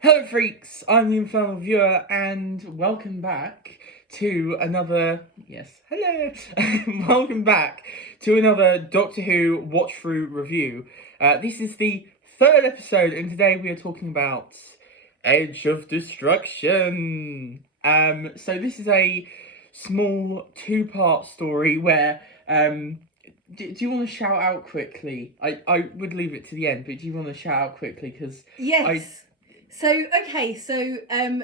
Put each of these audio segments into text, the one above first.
Hello freaks, I'm the Infernal Viewer and welcome back to another, hello, welcome back to another Doctor Who watch through review. This is the third episode and today we are talking about Edge of Destruction. So this is a small two-part story where, do you want to shout out quickly? I would leave it to the end, but do you want to shout out quickly? Because Yes. So a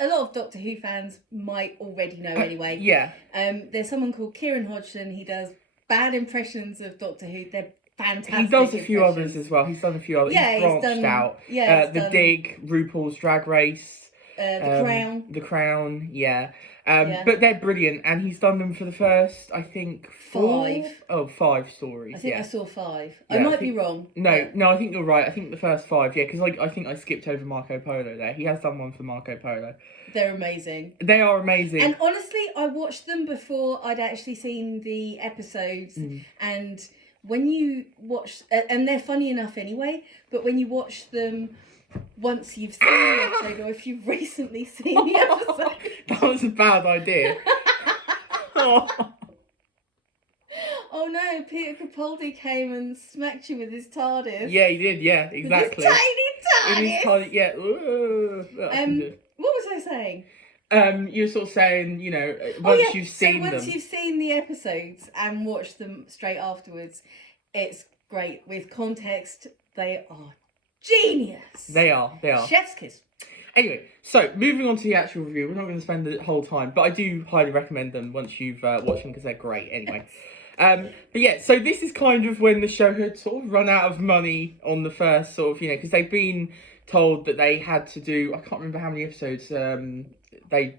lot of Doctor Who fans might already know anyway. Yeah. There's someone called Kieran Hodgson. He does bad impressions of Doctor Who. They're fantastic. He does a few others as well. He's done a few others. Yeah, he's branched out. Yeah, The Dig, RuPaul's Drag Race. The Crown. The Crown, yeah. Yeah. But they're brilliant, and he's done them for the first, I think, five stories. I think I saw 5. Yeah, I might be wrong. No, I think you're right. I think the first 5, yeah, because I think I skipped over Marco Polo there. He has done one for Marco Polo. They're amazing. They are amazing. And honestly, I watched them before I'd actually seen the episodes, and when you watch, and they're funny enough anyway, but when you watch them once you've seen the episode, or if you've recently seen the episode. That was a bad idea. Oh no, Peter Capaldi came and smacked you with his TARDIS. Yeah, he did, yeah, exactly. With his tiny TARDIS! In his tiny, yeah. What was I saying? You're sort of saying, once you've seen them. Once you've seen the episodes and watched them straight afterwards, it's great. With context, they are genius. They are. Chef's kiss. Anyway, so moving on to the actual review, we're not going to spend the whole time, but I do highly recommend them once you've watched them because they're great anyway. But yeah, so this is kind of when the show had sort of run out of money on the first sort of, because they've been told that they had to do, I can't remember how many episodes they,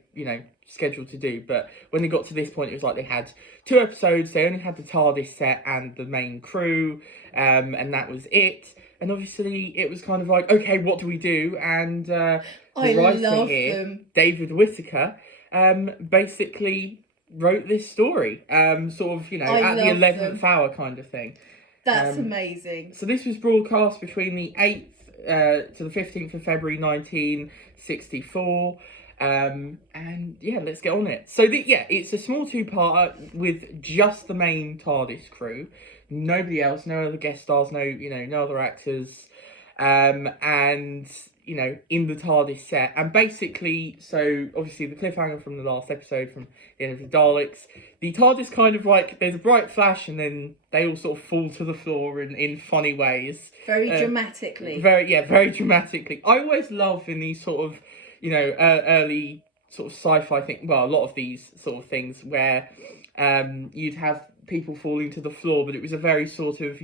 scheduled to do, but when they got to this point, it was like they had 2 episodes, they only had the TARDIS set and the main crew, and that was it. And obviously, it was kind of like, okay, what do we do? And the writer here, David Whittaker, basically wrote this story, sort of, at the 11th hour kind of thing. That's amazing. So this was broadcast between the 8th to the 15th of February 1964. And yeah, let's get on it. So it's a small 2-parter with just the main TARDIS crew. Nobody else, no other guest stars, no other actors. And, in the TARDIS set. And basically, so obviously the cliffhanger from the last episode, from the end of the Daleks, the TARDIS kind of like, there's a bright flash and then they all sort of fall to the floor in funny ways. Very dramatically. Very dramatically. I always love in these sort of, early sort of sci-fi thing, well, a lot of these sort of things where you'd have people falling to the floor, but it was a very sort of,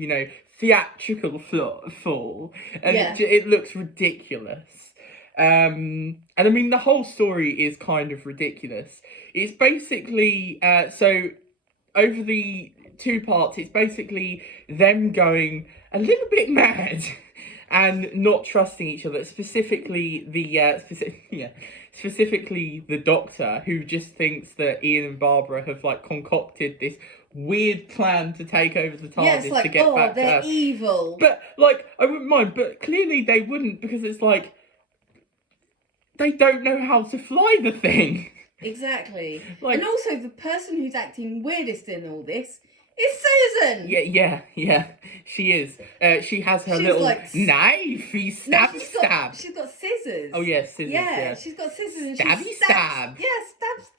theatrical fall, and it looks ridiculous. And I mean, the whole story is kind of ridiculous. It's basically, so over the 2 parts, it's basically them going a little bit mad and not trusting each other, specifically the Doctor, who just thinks that Ian and Barbara have like concocted this weird plan to take over the TARDIS to get back to they're Earth. evil. But like, I wouldn't mind, but clearly they wouldn't, because it's like they don't know how to fly the thing. Exactly. And also the person who's acting weirdest in all this is Susan. Yeah. She is. She has her little knife. She's got scissors. Oh yeah, scissors. Yeah, she's got scissors and stabs. Yeah, stabs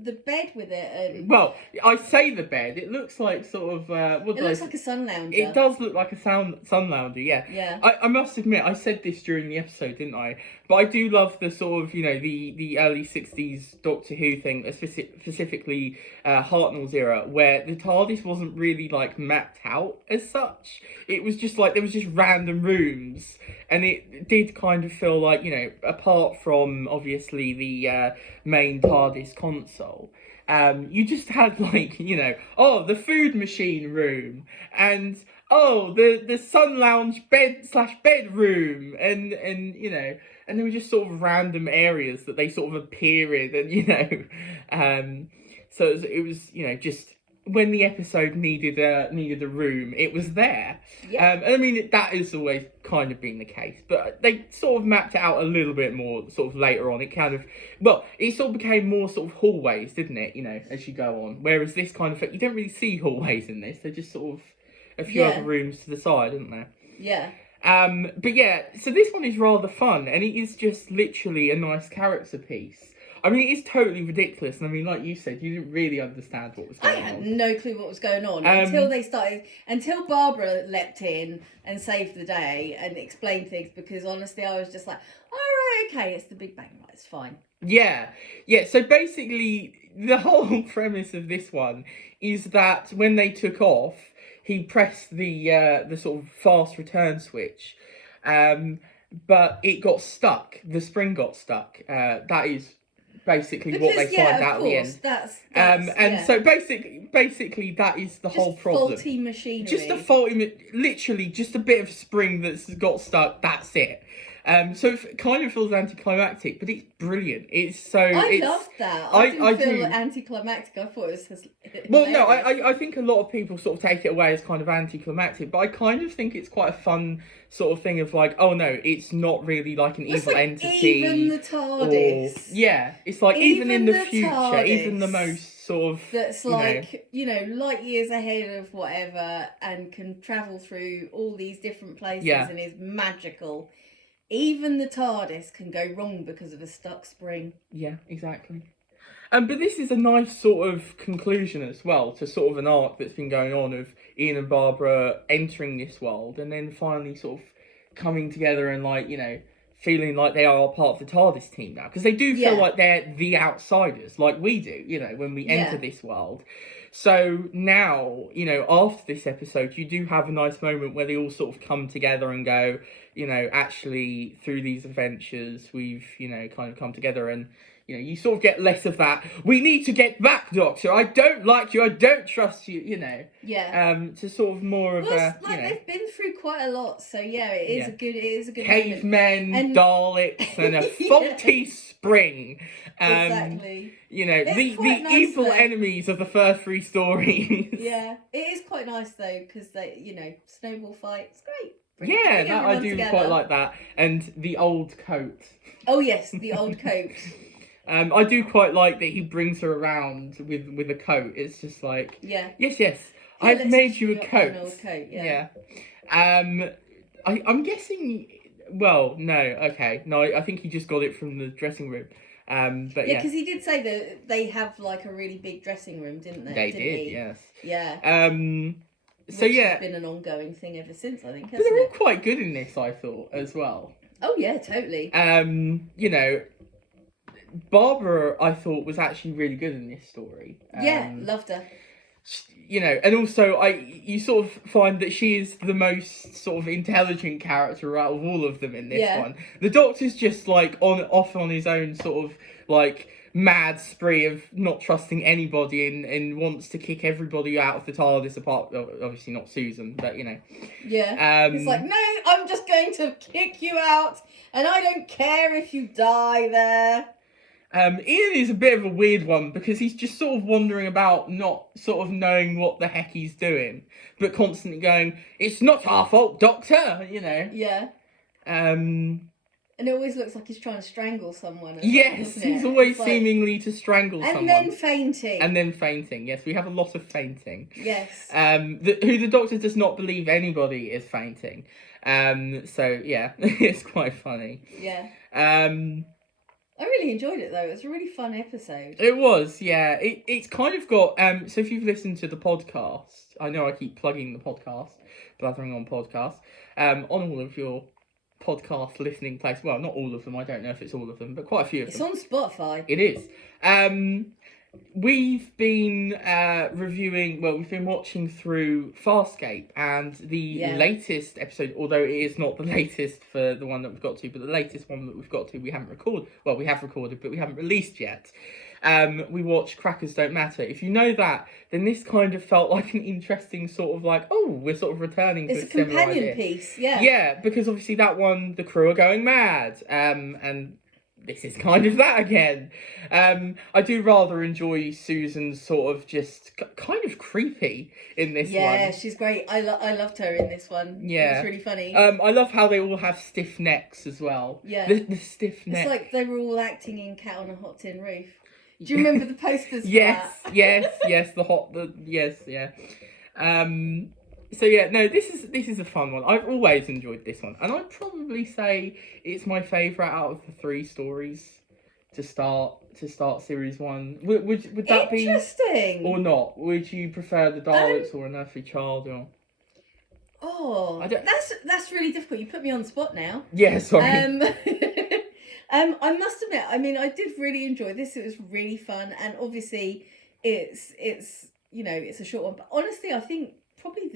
the bed with it. Well, I say the bed. It looks like sort of. It looks like a sun lounger. It does look like a sun lounger. Yeah. Yeah. I must admit, I said this during the episode, didn't I? But I do love the sort of the early 60s Doctor Who thing, specifically Hartnell's era, where the TARDIS wasn't really like mapped out as such. It was just like there was just random rooms, and it did kind of feel like, apart from obviously the main TARDIS console, you just had like, the food machine room, and the sun lounge bedroom, and and there were just sort of random areas that they sort of appear in, and so it was just when the episode needed a room, it was there. Yeah. And I mean, that has always kind of been the case, but they sort of mapped it out a little bit more sort of later on. It kind of, well, it sort of became more sort of hallways, didn't it, you know, as you go on. Whereas this kind of, you don't really see hallways in this. They're just sort of a few other rooms to the side, aren't there? Yeah. But yeah, so this one is rather fun, and it is just literally a nice character piece. I mean, it is totally ridiculous, and I mean, like you said, you didn't really understand what was going on. I had no clue what was going on until Barbara leapt in and saved the day and explained things, because honestly, I was just like, all right, okay, it's the Big Bang, right, it's fine. Yeah, so basically, the whole premise of this one is that when they took off, he pressed the sort of fast return switch, but it got stuck. The spring got stuck. That is basically what they find out at the end. So basically that is the whole problem. Faulty machinery. Just literally just a bit of spring that's got stuck. That's it. So it kind of feels anticlimactic, but it's brilliant. I loved that. I didn't feel anticlimactic. I thought it was well, no, I think a lot of people sort of take it away as kind of anticlimactic, but I kind of think it's quite a fun sort of thing of like, oh no, it's not really like an evil entity. Even the TARDIS. It's like even in the future, TARDIS, even the most sort of that's like, light years ahead of whatever, and can travel through all these different places and is magical. Even the TARDIS can go wrong because of a stuck spring. Yeah, exactly. But this is a nice sort of conclusion as well to sort of an arc that's been going on of Ian and Barbara entering this world and then finally sort of coming together and like, feeling like they are part of the TARDIS team now. Because they do feel like they're the outsiders, like we do, when we enter this world. So now, after this episode, you do have a nice moment where they all sort of come together and go, actually, through these adventures, we've, kind of come together and, you sort of get less of that. We need to get back, Doctor. I don't like you. I don't trust you, Yeah. To sort of more of they've been through quite a lot. So, yeah, it is a good cavemen, and Daleks, and a faulty spring. Exactly. The nice, evil enemies of the first 3 stories. Yeah, it is quite nice though, because they, snowball fight. It's great. Yeah, I do quite like that. And the old coat. Oh yes, the old coat. I do quite like that he brings her around with a coat. It's just like, yes, I've made you a coat. An old coat, yeah. I'm guessing. Well, no, okay, no. I think he just got it from the dressing room. But because he did say that they have like a really big dressing room, didn't they? They did, yes. Yeah. So which has been an ongoing thing ever since, I think. But they're all quite good in this, I thought, as well. Oh yeah, totally. Barbara, I thought, was actually really good in this story. Loved her. And also you sort of find that she is the most sort of intelligent character out of all of them in this one. The Doctor's just like off on his own sort of like mad spree of not trusting anybody and wants to kick everybody out of the TARDIS apart, obviously not Susan, but Yeah. It's like, no, I'm just going to kick you out and I don't care if you die there. Ian is a bit of a weird one because he's just sort of wandering about, not sort of knowing what the heck he's doing, but constantly going, "It's not our fault, Doctor," Yeah. And it always looks like he's trying to strangle someone. Yes, he's always seemingly to strangle someone. And then fainting. Yes, we have a lot of fainting. Yes. Who the Doctor does not believe anybody is fainting. So yeah, it's quite funny. Yeah. I really enjoyed it though. It was a really fun episode. It was, yeah. It's kind of got so if you've listened to the podcast, I know I keep plugging the podcast, blathering on podcasts, on all of your podcast listening places. Well, not all of them. I don't know if it's all of them, but quite a few of them. It's on Spotify. It is. We've been reviewing. Well, we've been watching through Farscape, and the latest episode. Although it is not the latest for the one that we've got to, but the latest one that we've got to, we haven't recorded. Well, we have recorded, but we haven't released yet. We watched Crackers Don't Matter. If you know that, then this kind of felt like an interesting sort of like, we're sort of returning to a similar idea. It's a companion piece, yeah. Yeah, because obviously that one, the crew are going mad, and this is kind of that again. I do rather enjoy Susan's sort of just kind of creepy in this one. Yeah, she's great. I loved her in this one. Yeah. It was really funny. I love how they all have stiff necks as well. Yeah. The stiff neck. It's like they were all acting in Cat on a Hot Tin Roof. Do you remember the posters for yes, that? yes, yeah. So yeah, no, this is a fun one. I've always enjoyed this one, and I'd probably say it's my favourite out of the 3 stories to start series 1. Would that be interesting or not? Would you prefer the Daleks or An Earthly Child or? Oh, that's really difficult. You put me on the spot now. Yeah, sorry. I must admit, I mean, I did really enjoy this. It was really fun, and obviously, it's it's a short one. But honestly, I think probably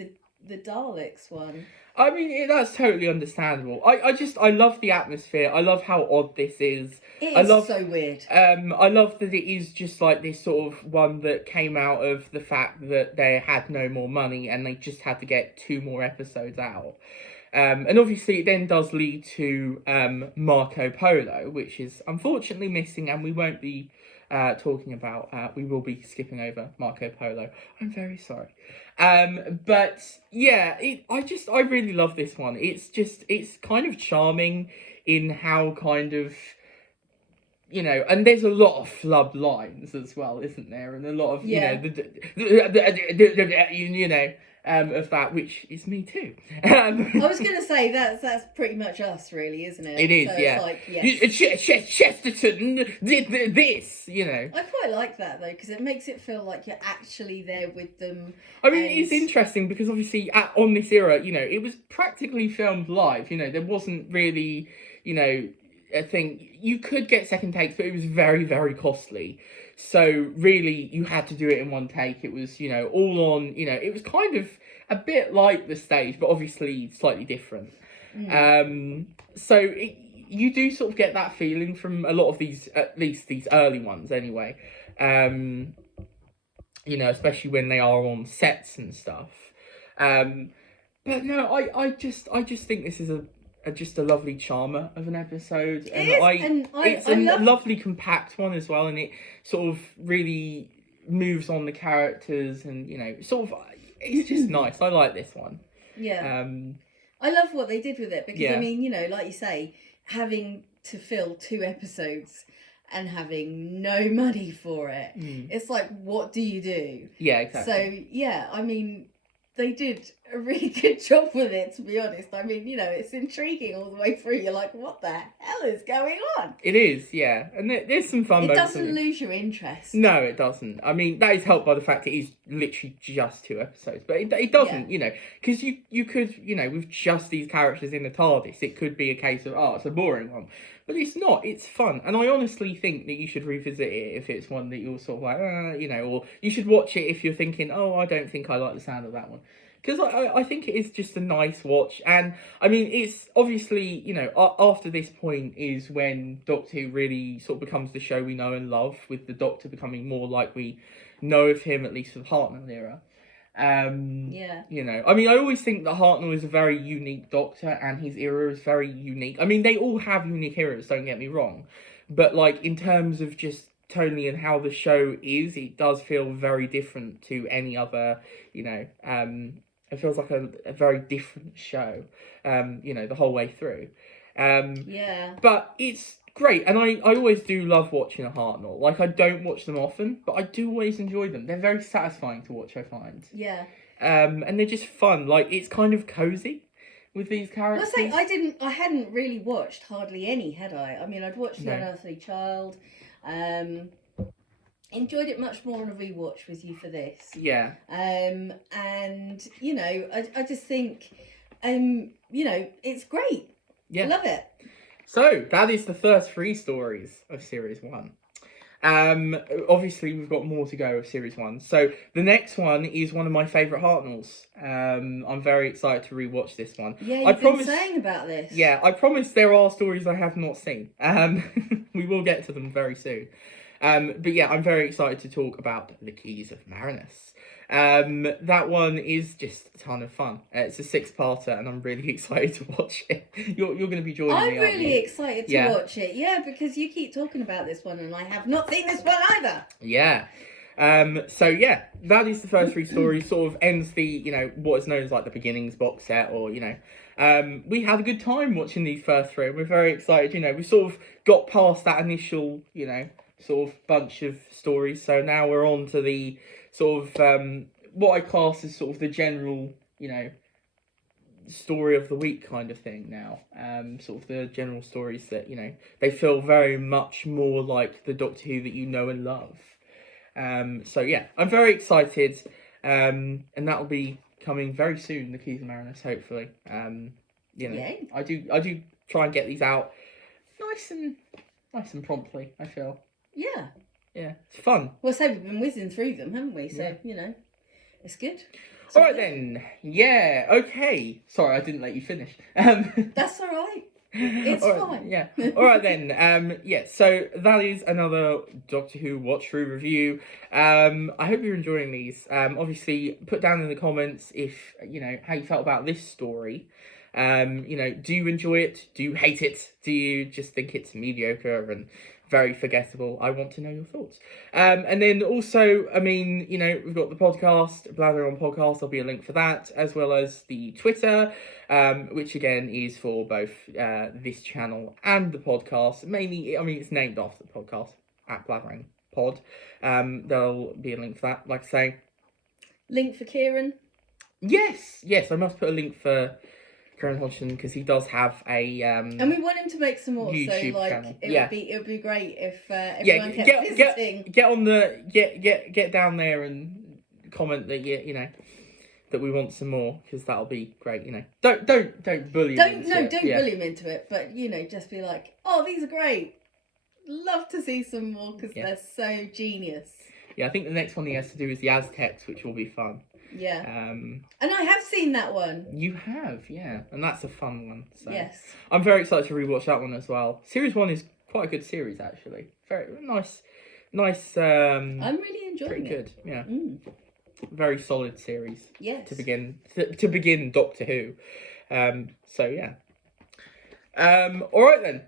the Daleks one. I mean, that's totally understandable. I love the atmosphere. I love how odd this is. It is so weird. I love that it is just like this sort of one that came out of the fact that they had no more money and they just had to get 2 more episodes out. And obviously it then does lead to Marco Polo, which is unfortunately missing, and we won't be talking about. We will be skipping over Marco Polo. I'm very sorry. But yeah, I really love this one. It's kind of charming in how kind of, and there's a lot of flub lines as well, isn't there? And a lot of, of that, which is me too. I was going to say that's pretty much us, really, isn't it? It is, so yeah. It's like, Chesterton did this, I quite like that though, because it makes it feel like you're actually there with them. I mean, it's interesting because obviously on this era, it was practically filmed live. There wasn't really, a thing. You could get second takes, but it was very, very costly. So really, you had to do it in one take. It was, all on, it was kind of a bit like the stage, but obviously slightly different. So you do sort of get that feeling from a lot of these, at least these early ones anyway. Especially when they are on sets and stuff. But no, I just think this is just a lovely charmer of an episode, it's a lovely compact one as well, and it sort of really moves on the characters, and it's just nice. I like this one. Yeah. I love what they did with it because I mean, like you say, having to fill 2 episodes and having no money for it, it's like, what do you do? Yeah, exactly. So yeah, I mean, they did a really good job with it, to be honest. I mean, it's intriguing all the way through. You're like, what the hell is going on? It is, yeah. And there's some fun moments. It doesn't lose your interest. No, it doesn't. I mean, that is helped by the fact it is literally just 2 episodes. But it doesn't, because you could, with just these characters in the TARDIS, it could be a case of, it's a boring one. But it's not. It's fun. And I honestly think that you should revisit it if it's one that you're sort of like, or you should watch it if you're thinking, I don't think I like the sound of that one. Because I think it is just a nice watch. And, I mean, it's obviously, after this point is when Doctor Who really sort of becomes the show we know and love, with the Doctor becoming more like we know of him, at least for the Hartnell era. I mean, I always think that Hartnell is a very unique Doctor, and his era is very unique. I mean, they all have unique eras, don't get me wrong. But, in terms of just tonally and how the show is, it does feel very different to any other, it feels like a very different show, the whole way through. But it's great, and I always do love watching a Hartnell. I don't watch them often, but I do always enjoy them. They're very satisfying to watch, I find. Yeah. And they're just fun. It's kind of cozy with these characters. Well, I hadn't really watched hardly any, had I? I mean, I'd watched An Unearthly Child. Enjoyed it much more on a rewatch with you for this. Yeah. And I just think, it's great. Yeah. I love it. So that is the first 3 stories of series 1. Obviously we've got more to go of series 1. So the next one is one of my favourite Hartnells. I'm very excited to rewatch this one. Yeah, you've been saying about this. Yeah, I promise there are stories I have not seen. We will get to them very soon. But yeah, I'm very excited to talk about The Keys of Marinus. That one is just a ton of fun. It's a 6-parter, and I'm really excited to watch it. You're going to be joining I'm me, aren't really you? excited to Yeah. watch it. Yeah, because you keep talking about this one, and I have not seen this one either. Yeah. So yeah, that is the first 3 stories. Sort of ends the, you know, what is known as like the beginnings box set, or you know, we had a good time watching these first 3. We're very excited. You know, we sort of got past that initial, you know, sort of bunch of stories. So now we're on to the sort of what I class as sort of the general, you know, story of the week kind of thing now. Sort of the general stories that, you know, they feel very much more like the Doctor Who that you know and love. So yeah, I'm very excited, and that'll be coming very soon. The Keys of Marinus, hopefully. You know, Yay. I do try and get these out nice and promptly. I feel. Yeah. Yeah, it's fun. Well, so we've been whizzing through them, haven't we? So Yeah. you know, it's good. All right then. Yeah. Okay. Sorry, I didn't let you finish. That's all right. It's all right, fine. Yeah. All right then. Yeah. So that is another Doctor Who watch through review. I hope you're enjoying these. Obviously, put down in the comments if you know how you felt about this story. You know, do you enjoy it? Do you hate it? Do you just think it's mediocre and very forgettable? I want to know your thoughts. And then also, I mean, you know, we've got the podcast, Blather on Podcast. There'll be a link for that, as well as the Twitter, which again is for both this channel and the podcast. Mainly, I mean, it's named after the podcast, at Blathering Pod. There'll be a link for that, like I say. Link for Kieran. Yes, I must put a link for Kieran Hodgson because he does have a And we want him to make some more. YouTube so like, channel. it would be great if everyone kept visiting. get on the get down there and comment that you know that we want some more, because that'll be great. You know, don't bully. Don't bully him into it, but you know, just be like, oh, these are great. Love to see some more because they're so genius. Yeah, I think the next one he has to do is the Aztecs, which will be fun. Yeah. And I have seen that one. You have, yeah, and that's a fun one. So. Yes. I'm very excited to rewatch that one as well. Series 1 is quite a good series, actually. Very nice. I'm really enjoying pretty it. Good, yeah. Mm. Very solid series. Yes. To begin Doctor Who. So yeah. All right then.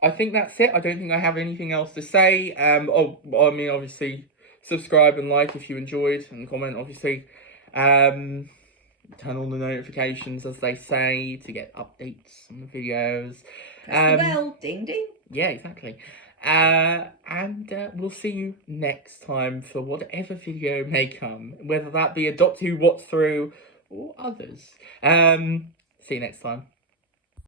I think that's it. I don't think I have anything else to say. I mean, obviously, subscribe and like if you enjoyed, and comment, obviously. Turn on the notifications, as they say, to get updates on the videos. Press the bell, ding ding. Yeah, exactly. And we'll see you next time for whatever video may come, whether that be a Doctor Who watch through or others. See you next time.